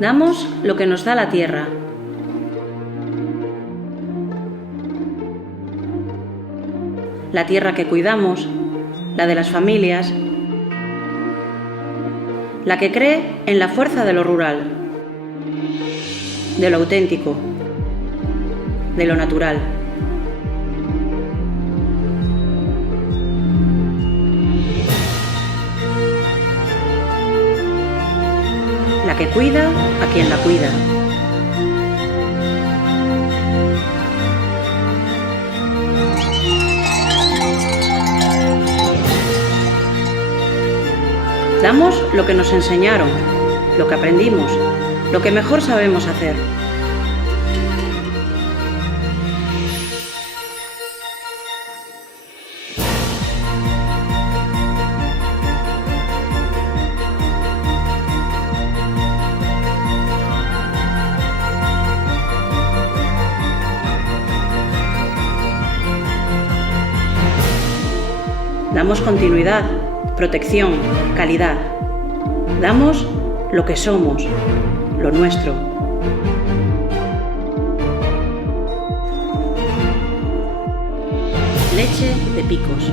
Damos lo que nos da la tierra. La tierra que cuidamos, la de las familias, la que cree en la fuerza de lo rural, de lo auténtico, de lo natural. La que cuida a quien la cuida. Damos lo que nos enseñaron, lo que aprendimos, lo que mejor sabemos hacer. Damos continuidad, protección, calidad. Damos lo que somos, lo nuestro. Leche de Picos.